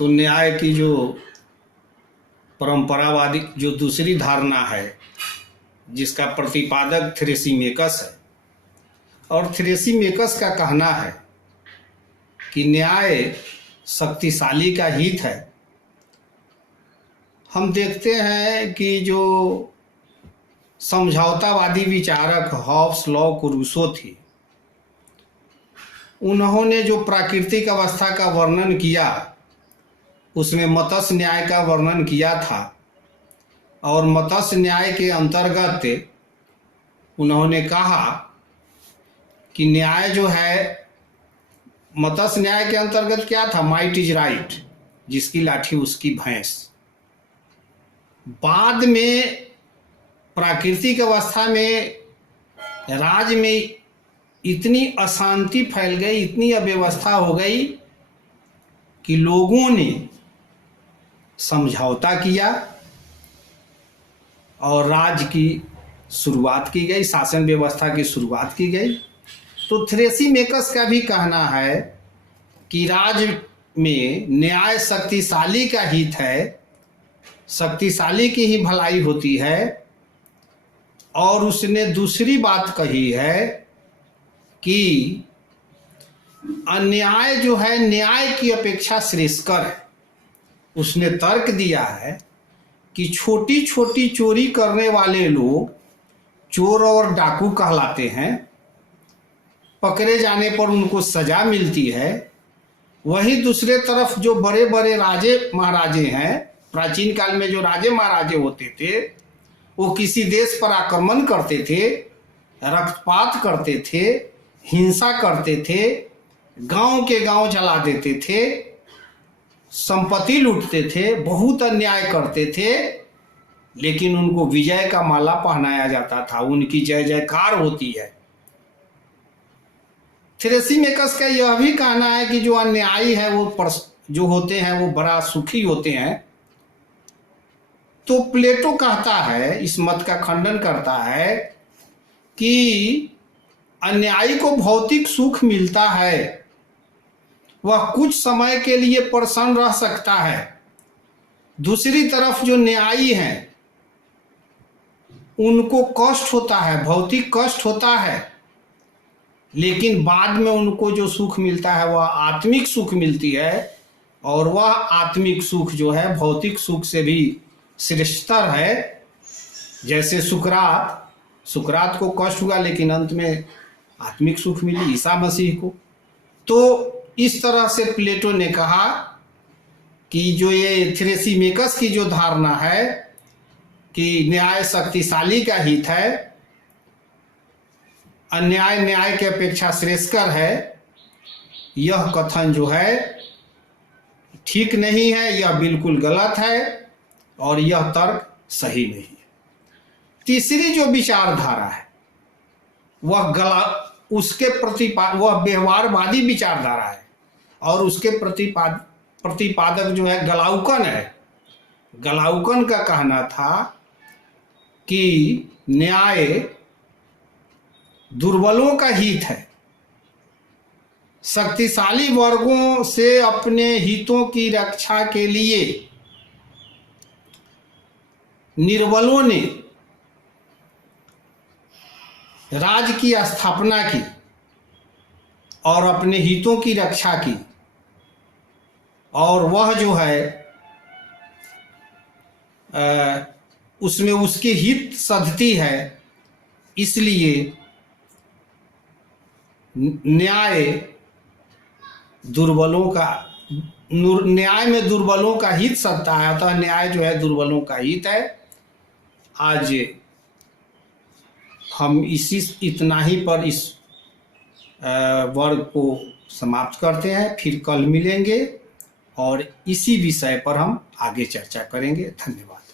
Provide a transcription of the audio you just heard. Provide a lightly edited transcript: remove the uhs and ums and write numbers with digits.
तो न्याय की जो परंपरावादी जो दूसरी धारणा है जिसका प्रतिपादक थ्रेसीमेकस है, और थ्रेसीमेकस का कहना है कि न्याय शक्तिशाली का हित है। हम देखते हैं कि जो समझौतावादी विचारक हॉब्स, लॉक और रूसो थे, उन्होंने जो प्राकृतिक अवस्था का वर्णन किया उसमें मत्स्य न्याय का वर्णन किया था, और मत्स्य न्याय के अंतर्गत उन्होंने कहा कि न्याय जो है, मत्स्य न्याय के अंतर्गत क्या था, माइट इज राइट, जिसकी लाठी उसकी भैंस। बाद में प्राकृतिक अवस्था में राज्य में इतनी अशांति फैल गई, इतनी अव्यवस्था हो गई कि लोगों ने समझौता किया और राज्य की शुरुआत की गई, शासन व्यवस्था की शुरुआत की गई। तो थ्रेसीमेकस का भी कहना है कि राज्य में न्याय शक्तिशाली का हित है, शक्तिशाली की ही भलाई होती है। और उसने दूसरी बात कही है कि अन्याय जो है न्याय की अपेक्षा श्रेष्ठकर है। उसने तर्क दिया है कि छोटी छोटी चोरी करने वाले लोग चोर और डाकू कहलाते हैं, पकड़े जाने पर उनको सजा मिलती है। वहीं दूसरे तरफ जो बड़े बड़े राजे महाराजे हैं, प्राचीन काल में जो राजे महाराजे होते थे, वो किसी देश पर आक्रमण करते थे, रक्तपात करते थे, हिंसा करते थे, गांव के गांव जला देते थे, संपत्ति लूटते थे, बहुत अन्याय करते थे, लेकिन उनको विजय का माला पहनाया जाता था, उनकी जय जयकार होती है। थ्रेसीमेकस का यह भी कहना है कि जो अन्यायी है वो जो होते हैं वो बड़ा सुखी होते हैं। तो प्लेटो कहता है, इस मत का खंडन करता है कि अन्यायी को भौतिक सुख मिलता है, वह कुछ समय के लिए प्रसन्न रह सकता है। दूसरी तरफ जो न्यायी हैं उनको कष्ट होता है, भौतिक कष्ट होता है, लेकिन बाद में उनको जो सुख मिलता है वह आत्मिक सुख मिलती है, और वह आत्मिक सुख जो है भौतिक सुख से भी श्रेष्ठतर है। जैसे सुकरात को कष्ट हुआ लेकिन अंत में आत्मिक सुख मिली ईसा मसीह को। तो इस तरह से प्लेटो ने कहा कि जो ये थ्रेसीमेकस की जो धारणा है कि न्याय शक्तिशाली का हित है, अन्याय न्याय के अपेक्षा श्रेष्ठकर है, यह कथन जो है ठीक नहीं है, यह बिल्कुल गलत है और यह तर्क सही नहीं है। तीसरी जो विचारधारा है वह व्यवहारवादी विचारधारा है, और उसके प्रतिपादक जो है ग्लाउकन है। ग्लाउकन का कहना था कि न्याय दुर्बलों का हित है, शक्तिशाली वर्गों से अपने हितों की रक्षा के लिए निर्बलों ने राज्य की स्थापना की और अपने हितों की रक्षा की, और वह जो है उसमें उसके हित सधती है। इसलिए न्याय में दुर्बलों का हित सधता है, अतः न्याय जो है दुर्बलों का हित है। आज हम इतना ही पर इस वर्ग को समाप्त करते हैं, फिर कल मिलेंगे और इसी विषय पर हम आगे चर्चा करेंगे। धन्यवाद।